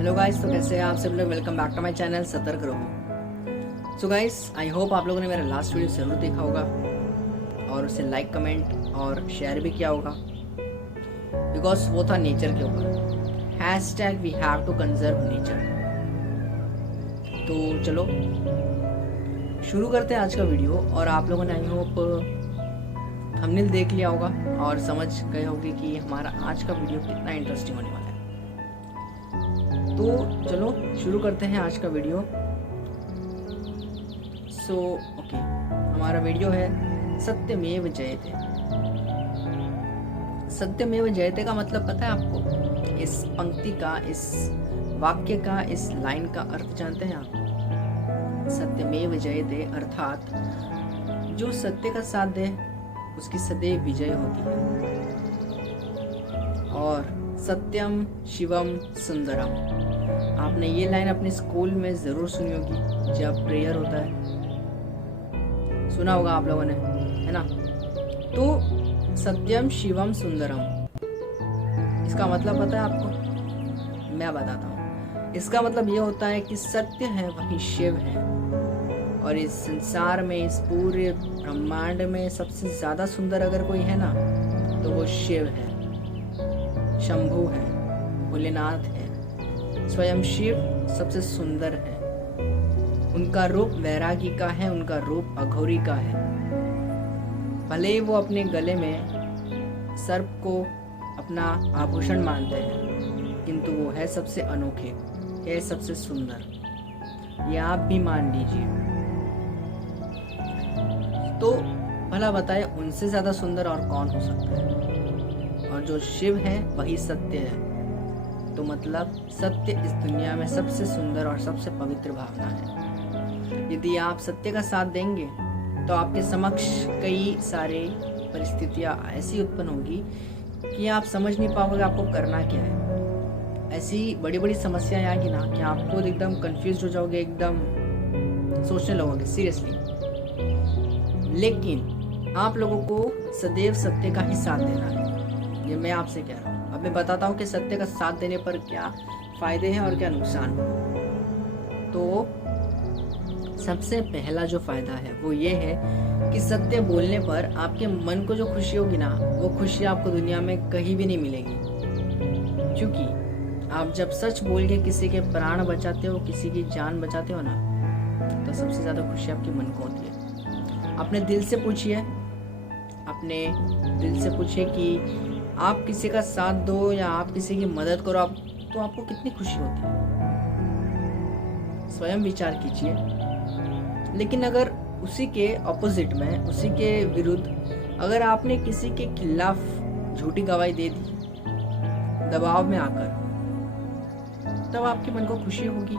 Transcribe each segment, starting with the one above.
Hello guys, तो कैसे हैं आप सब लोग। Welcome back to my channel Satark Raho. So guys, I hope आप लोगों ने मेरा लास्ट वीडियो जरूर देखा होगा और उसे लाइक, कमेंट और शेयर भी किया होगा, बिकॉज वो था नेचर के ऊपर। Hashtag we have to conserve nature. तो चलो शुरू करते हैं आज का वीडियो। और आप लोगों ने आई होप थंबनेल देख लिया होगा और समझ गए होंगे कि हमारा आज का वीडियो कितना इंटरेस्टिंग होने वाला है। तो चलो शुरू करते हैं आज का वीडियो। ओके, हमारा वीडियो है सत्यमेव जयते। सत्यमेव जयते का मतलब पता है आपको? इस पंक्ति का, इस वाक्य का, इस लाइन का अर्थ जानते हैं आप? सत्यमेव जयते अर्थात जो सत्य का साथ दे उसकी सदैव विजय होती है। और सत्यम शिवम सुंदरम, आपने ये लाइन अपने स्कूल में ज़रूर सुनी होगी जब प्रेयर होता है, सुना होगा आप लोगों ने, है ना? तो सत्यम शिवम सुंदरम, इसका मतलब पता है आपको? मैं बताता हूँ। इसका मतलब ये होता है कि सत्य है वही शिव है, और इस संसार में, इस पूरे ब्रह्मांड में सबसे ज़्यादा सुंदर अगर कोई है ना तो वो शिव है, शंभु है, भोलेनाथ है। स्वयं शिव सबसे सुंदर है। उनका रूप वैरागी का है, उनका रूप अघोरी का है। भले ही वो अपने गले में सर्प को अपना आभूषण मानते हैं, किंतु वो है सबसे अनोखे, है सबसे सुंदर। ये आप भी मान लीजिए। तो भला बताए उनसे ज्यादा सुंदर और कौन हो सकता है? और जो शिव है वही सत्य है। तो मतलब सत्य इस दुनिया में सबसे सुंदर और सबसे पवित्र भावना है। यदि आप सत्य का साथ देंगे तो आपके समक्ष कई सारे परिस्थितियां ऐसी उत्पन्न होगी कि आप समझ नहीं पाओगे आपको करना क्या है। ऐसी बड़ी बड़ी समस्याएं आएगी ना कि आप खुद एकदम कंफ्यूज हो जाओगे, एकदम सोचने लगोगे सीरियसली। लेकिन आप लोगों को सदैव सत्य का ही साथ देना है, ये मैं आपसे कह रहा हूँ। अब मैं बताता हूँ कि सत्य का साथ देने पर क्या फायदे हैं और क्या नुकसान। तो सबसे पहला जो फायदा है वो ये है कि सत्य बोलने पर आपके मन को जो खुशी होगी ना, वो खुशी आपको दुनिया में कहीं भी नहीं मिलेगी। क्योंकि आप जब सच बोल के किसी के प्राण बचाते हो, किसी की जान बचाते हो ना, तो सबसे ज्यादा खुशी आपके मन को होती है। अपने दिल से पूछिए, अपने दिल से पूछिए कि आप किसी का साथ दो या आप किसी की मदद करो, तो आपको कितनी खुशी होती है। स्वयं विचार कीजिए। लेकिन अगर उसी के ऑपोजिट में, उसी के विरुद्ध अगर आपने किसी के खिलाफ झूठी गवाही दे दी दबाव में आकर, तब आपके मन को खुशी होगी।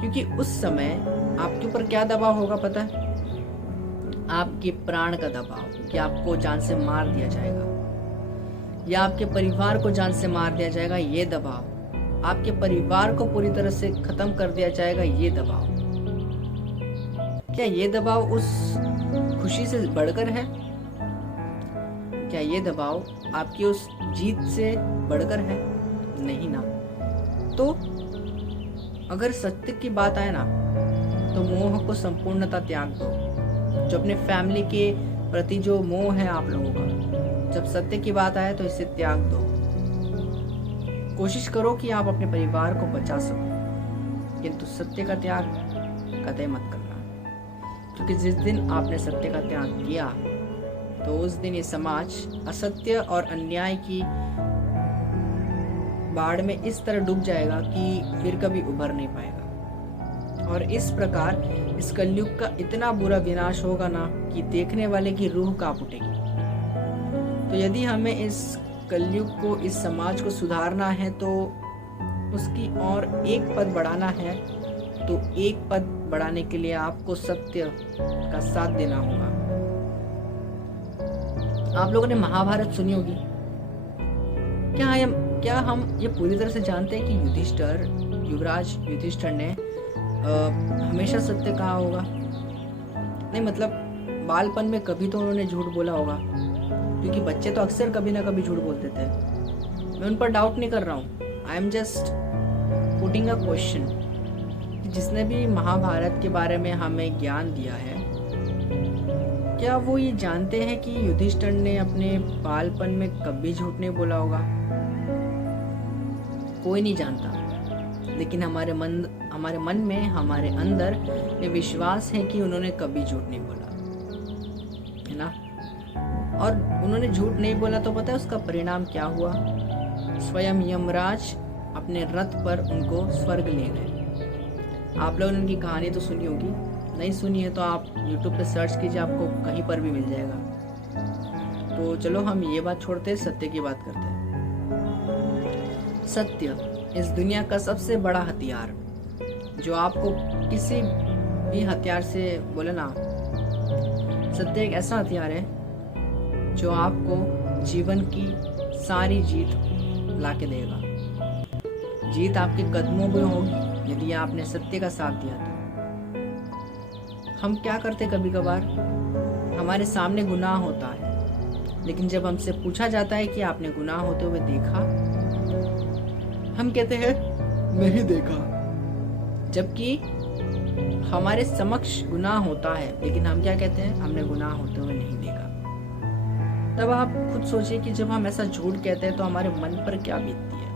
क्योंकि उस समय आपके ऊपर क्या दबाव होगा पता है? आपके प्राण का दबाव, कि आपको जान से मार दिया जाएगा या आपके परिवार को जान से मार दिया जाएगा, ये दबाव। आपके परिवार को पूरी तरह से खत्म कर दिया जाएगा, ये दबाव। क्या ये दबाव उस खुशी से बढ़कर है? क्या ये दबाव आपकी उस जीत से बढ़कर है? नहीं ना। तो अगर सत्य की बात आए ना, तो मोह को संपूर्णता त्याग दो। जो अपने फैमिली के प्रति जो मोह है आप लोगों का, जब सत्य की बात आए तो इसे त्याग दो। कोशिश करो कि आप अपने परिवार को बचा सको, किंतु सत्य का त्याग कतई मत करना। क्योंकि जिस दिन आपने सत्य का त्याग किया, तो उस दिन ये समाज असत्य और अन्याय की बाढ़ में इस तरह डूब जाएगा कि फिर कभी उभर नहीं पाएगा। और इस प्रकार इस कलयुग का इतना बुरा विनाश होगा ना कि देखने वाले की रूह कांप उठेगी। तो यदि हमें इस कलयुग को, इस समाज को सुधारना है, तो उसकी और एक पद बढ़ाना है, तो एक पद बढ़ाने के लिए आपको सत्य का साथ देना होगा। आप लोगों ने महाभारत सुनी होगी। क्या हम ये पूरी तरह से जानते हैं कि युवराज युधिष्ठिर ने हमेशा सत्य कहा होगा? नहीं, मतलब बालपन में कभी तो उन्होंने झूठ बोला होगा, क्योंकि बच्चे तो अक्सर कभी ना कभी झूठ बोलते थे। मैं उन पर डाउट नहीं कर रहा हूँ, I am just putting a question कि जिसने भी महाभारत के बारे में हमें ज्ञान दिया है, क्या वो ये जानते हैं कि युधिष्ठिर ने अपने बालपन में कभी झूठ नहीं बोला होगा? कोई नहीं जानता, लेकिन हमारे मन में, हमारे अंदर ये विश्वास है कि उन्होंने कभी झूठ नहीं बोला, है ना। और उन्होंने झूठ नहीं बोला तो पता है उसका परिणाम क्या हुआ? स्वयं यमराज अपने रथ पर उनको स्वर्ग ले गए। आप लोगों ने उनकी कहानी तो सुनी होगी, नहीं सुनी है तो आप YouTube पे सर्च कीजिए, आपको कहीं पर भी मिल जाएगा। तो चलो हम ये बात छोड़ते हैं, सत्य की बात करते हैं। सत्य इस दुनिया का सबसे बड़ा हथियार, जो आपको किसी भी हथियार से बोले ना, सत्य एक ऐसा हथियार है जो आपको जीवन की सारी जीत लाके देगा। जीत आपके कदमों में होगी यदि आपने सत्य का साथ दिया तो। हम क्या करते कभी कभार, हमारे सामने गुनाह होता है, लेकिन जब हमसे पूछा जाता है कि आपने गुनाह होते हुए देखा, हम कहते हैं नहीं देखा, जबकि हमारे समक्ष गुनाह होता है, लेकिन हम क्या कहते हैं? हमने गुनाह होते हुए नहीं देखा। तब आप खुद सोचिए कि जब हम ऐसा झूठ कहते हैं तो हमारे मन पर क्या बीतती है।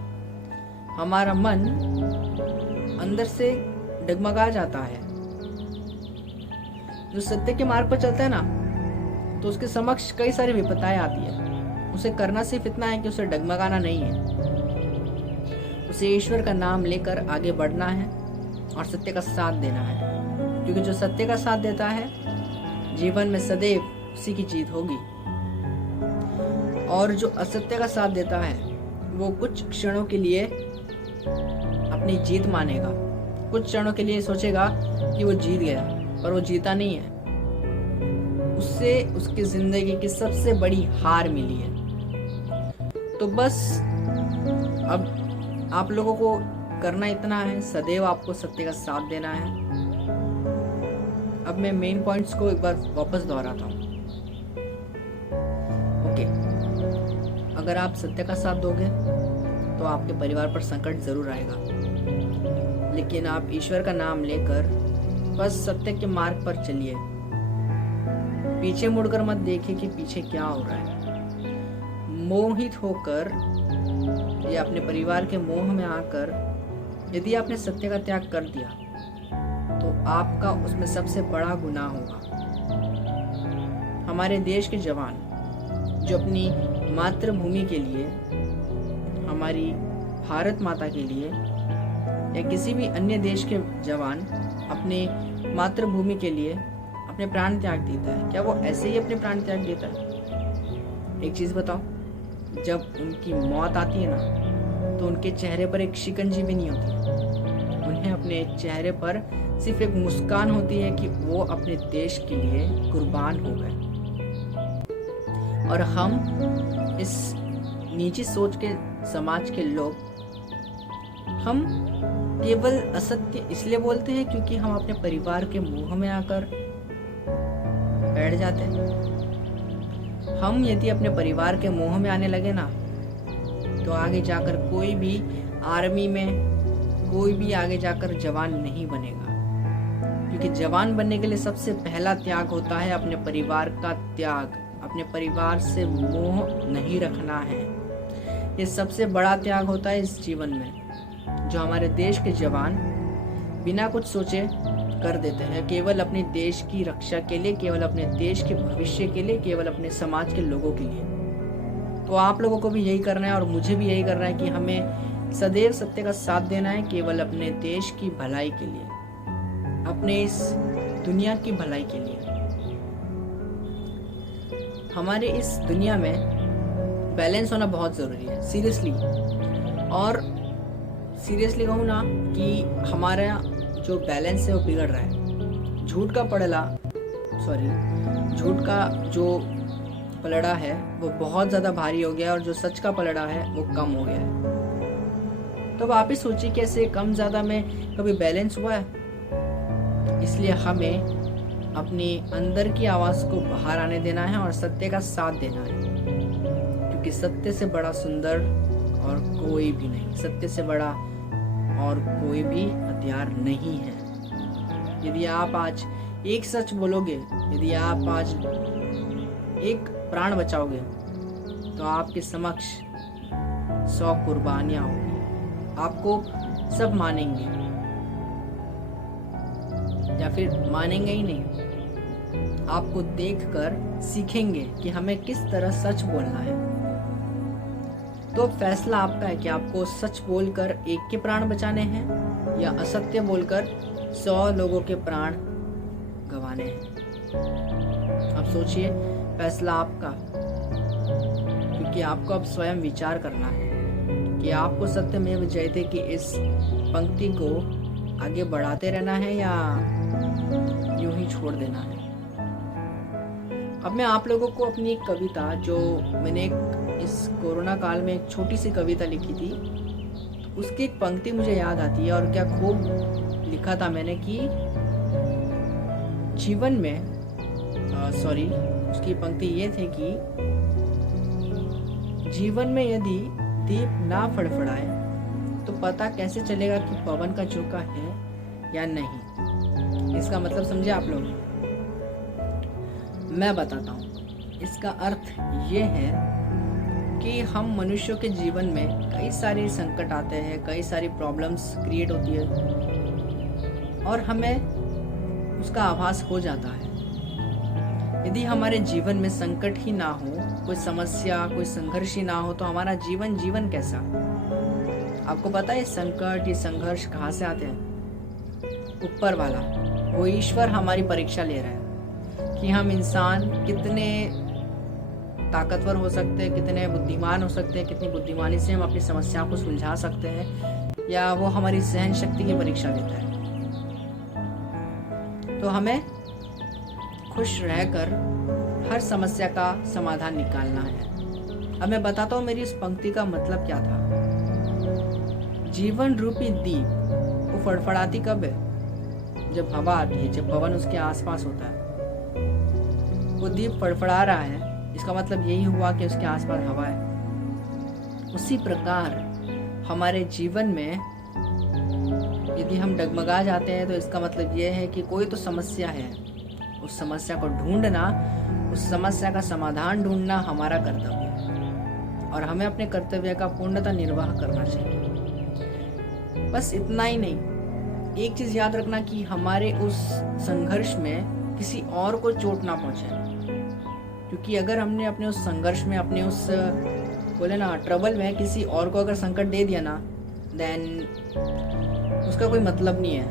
हमारा मन अंदर से डगमगा जाता है। जो सत्य के मार्ग पर चलता है ना, तो उसके समक्ष कई सारी विपत्ताएं आती है। उसे करना सिर्फ इतना है कि उसे डगमगाना नहीं है, उसे ईश्वर का नाम लेकर आगे बढ़ना है और सत्य का साथ देना है, क्योंकि जो सत्य का साथ देता है जीवन में सदैव उसी की जीत होगी, और जो असत्य का साथ देता है वो कुछ क्षणों के लिए अपनी जीत मानेगा, कुछ क्षणों के लिए सोचेगा कि वो जीत गया, पर वो जीता नहीं है। उससे उसकी जिंदगी की सबसे बड़ी हार मिली है। तो बस अब आप लोगों को करना इतना है, सदैव आपको सत्य का साथ देना है। अब मैं मेन पॉइंट्स को एक बार वापस दोहराता हूँ। ओके, अगर आप सत्य का साथ दोगे तो आपके परिवार पर संकट जरूर आएगा, लेकिन आप ईश्वर का नाम लेकर बस सत्य के मार्ग पर चलिए। पीछे मुड़कर मत देखिए कि पीछे क्या हो रहा है। मोहित होकर या अपने परिवार के मोह में आकर यदि आपने सत्य का त्याग कर दिया तो आपका उसमें सबसे बड़ा गुनाह होगा। हमारे देश के जवान जो अपनी मातृभूमि के लिए, हमारी भारत माता के लिए, या किसी भी अन्य देश के जवान अपने मातृभूमि के लिए अपने प्राण त्याग देता है, क्या वो ऐसे ही अपने प्राण त्याग देता है? एक चीज बताओ, जब उनकी मौत आती है ना, तो उनके चेहरे पर एक शिकंजी भी नहीं होती। उन्हें अपने चेहरे पर सिर्फ एक मुस्कान होती है कि वो अपने देश के लिए कुर्बान हो गए। और हम इस नीची सोच के समाज के लोग, हम केवल असत्य इसलिए बोलते हैं क्योंकि हम अपने परिवार के मुंह में आकर बैठ जाते हैं। हम यदि अपने परिवार के मुंह में आने लगे ना, तो आगे जाकर कोई भी आर्मी में, कोई भी आगे जाकर जवान नहीं बनेगा, क्योंकि जवान बनने के लिए सबसे पहला त्याग होता है अपने परिवार का त्याग। अपने परिवार से मोह नहीं रखना है, ये सबसे बड़ा त्याग होता है इस जीवन में, जो हमारे देश के जवान बिना कुछ सोचे कर देते हैं, केवल अपने देश की रक्षा के लिए, केवल अपने देश के भविष्य के लिए, केवल अपने समाज के लोगों के लिए। तो आप लोगों को भी यही करना है और मुझे भी यही करना है कि हमें सदैव सत्य का साथ देना है, केवल अपने देश की भलाई के लिए, अपने इस दुनिया की भलाई के लिए। हमारे इस दुनिया में बैलेंस होना बहुत ज़रूरी है, सीरियसली। और सीरियसली कहूँ ना कि हमारा जो बैलेंस है वो बिगड़ रहा है। झूठ का जो पलड़ा है वो बहुत ज़्यादा भारी हो गया है और जो सच का पलड़ा है वो कम हो गया है। तो आप ही सोचिए कैसे कम ज़्यादा में कभी बैलेंस हुआ है। इसलिए हमें अपनी अंदर की आवाज़ को बाहर आने देना है और सत्य का साथ देना है, क्योंकि सत्य से बड़ा सुंदर और कोई भी नहीं, सत्य से बड़ा और कोई भी हथियार नहीं है। यदि आप आज एक सच बोलोगे, यदि आप आज एक प्राण बचाओगे, तो आपके समक्ष 100 कुर्बानियां होंगी। आपको सब मानेंगे, या फिर मानेंगे ही नहीं, आपको देखकर सीखेंगे कि हमें किस तरह सच बोलना है। तो फैसला आपका है कि आपको सच बोलकर एक के प्राण बचाने हैं या असत्य बोलकर 100 लोगों के प्राण गंवाने हैं। अब सोचिए, फैसला आपका, क्योंकि आपको अब स्वयं विचार करना है कि आपको सत्यमेव जयते की इस पंक्ति को आगे बढ़ाते रहना है या यूं ही छोड़ देना है। अब मैं आप लोगों को अपनी एक कविता, जो मैंने इस कोरोना काल में एक छोटी सी कविता लिखी थी, उसकी एक पंक्ति मुझे याद आती है। और क्या खूब लिखा था मैंने कि जीवन में उसकी पंक्ति ये थे कि जीवन में यदि दीप ना फड़फड़ाए तो पता कैसे चलेगा कि पवन का झोंका है या नहीं। इसका मतलब समझे आप लोग? मैं बताता हूँ। इसका अर्थ ये है कि हम मनुष्यों के जीवन में कई सारे संकट आते हैं, कई सारी प्रॉब्लम्स क्रिएट होती है और हमें उसका आभास हो जाता है। यदि हमारे जीवन में संकट ही ना हो, कोई समस्या, कोई संघर्ष ही ना हो, तो हमारा जीवन कैसा? आपको पता है संकट, ये संघर्ष कहाँ से आते हैं? ऊपर वाला, वो ईश्वर हमारी परीक्षा ले रहा है कि हम इंसान कितने ताकतवर हो सकते हैं, कितने बुद्धिमान हो सकते हैं, कितनी बुद्धिमानी से हम अपनी समस्याओं को सुलझा सकते हैं, या वो हमारी सहन शक्ति की परीक्षा लेता है। तो हमें खुश रहकर हर समस्या का समाधान निकालना है। अब मैं बताता हूँ मेरी इस पंक्ति का मतलब क्या था। जीवन रूपी दीप वो फड़फड़ाती कब है? जब हवा आती है, जब पवन उसके आसपास होता है। वो दीप फड़फड़ा रहा है, इसका मतलब यही हुआ कि उसके आसपास हवा है। उसी प्रकार हमारे जीवन में यदि हम डगमगा जाते हैं तो इसका मतलब यह है कि कोई तो समस्या है। उस समस्या को ढूंढना, उस समस्या का समाधान ढूंढना हमारा कर्तव्य है और हमें अपने कर्तव्य का पूर्णतः निर्वाह करना चाहिए। बस इतना ही नहीं, एक चीज याद रखना कि हमारे उस संघर्ष में किसी और को चोट ना पहुंचे, क्योंकि अगर हमने अपने उस संघर्ष में, अपने उस बोले ना ट्रबल में किसी और को अगर संकट दे दिया ना, देन उसका कोई मतलब नहीं है।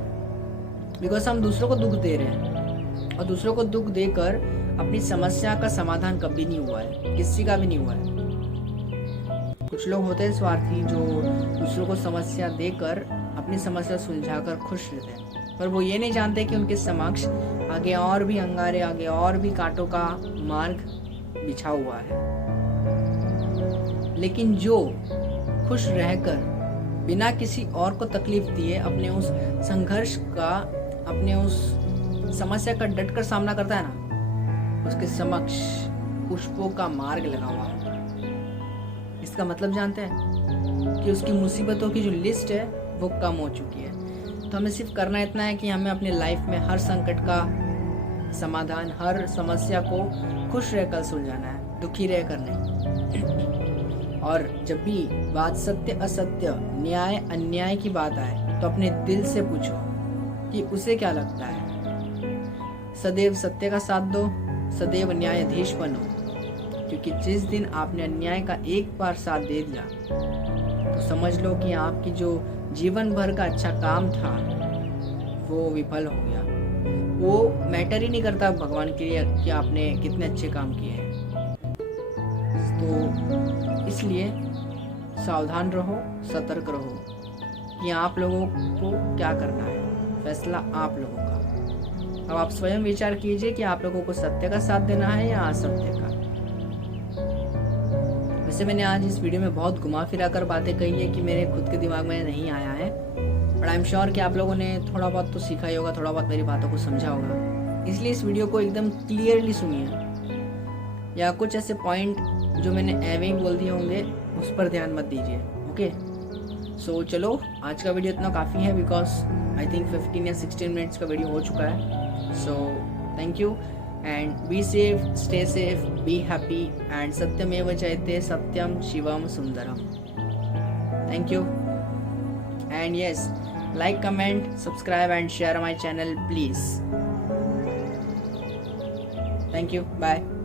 बिकॉज हम दूसरों को दुख दे रहे हैं और दूसरों को दुख देकर अपनी समस्या का समाधान कभी नहीं हुआ है, किसी का भी नहीं हुआ है। कुछ लोग होते हैं स्वार्थी, जो दूसरों को समस्या देकर अपनी समस्या सुलझाकर खुश रहते हैं, पर वो ये नहीं जानते कि उनके समक्ष आगे और भी अंगारे, आगे और भी कांटों का मार्ग बिछा हुआ है। लेकिन जो खुश रहकर बिना किसी और को तकलीफ दिए अपने उस संघर्ष का, अपने उस समस्या का डटकर सामना करता है ना, उसके समक्ष पुष्पों का मार्ग लगा हुआ है। इसका मतलब जानते हैं कि उसकी मुसीबतों की जो लिस्ट है वो कम हो चुकी है। तो हमें सिर्फ करना इतना है कि हमें अपनी लाइफ में हर संकट का समाधान, हर समस्या को खुश रहकर सुलझाना है, दुखी रहकर नहीं। और जब भी बात सत्य असत्य, न्याय अन्याय की बात आए तो अपने दिल से पूछो कि उसे क्या लगता है। सदैव सत्य का साथ दो, सदैव न्यायाधीश बनो, क्योंकि जिस दिन आपने अन्याय का एक बार साथ दे दिया तो समझ लो कि आपकी जो जीवन भर का अच्छा काम था वो विफल हो गया। वो मैटर ही नहीं करता भगवान के लिए कि आपने कितने अच्छे काम किए हैं। तो इसलिए सावधान रहो, सतर्क रहो कि आप लोगों को क्या करना है, फैसला आप लोगों का। अब आप स्वयं विचार कीजिए कि आप लोगों को सत्य का साथ देना है या असत्य का। वैसे मैंने आज इस वीडियो में बहुत घुमा फिरा कर बातें कही है कि मेरे खुद के दिमाग में नहीं आया है, बट आई एम श्योर कि आप लोगों ने थोड़ा बहुत तो सीखा ही होगा, थोड़ा बहुत मेरी बातों को समझा होगा। इसलिए इस वीडियो को एकदम क्लियरली सुनिए, या कुछ ऐसे पॉइंट जो मैंने एवे ही बोल दिए होंगे उस पर ध्यान मत दीजिए। ओके, सो चलो आज का वीडियो इतना काफ़ी है, बिकॉज आई थिंक 15 या 16 मिनट्स का वीडियो हो चुका है. So thank you and be safe, stay safe, be happy and सत्यमेव जयते, सत्यम शिवम सुंदरम. Thank you and yes, like, comment, subscribe and share my channel please. Thank you. Bye.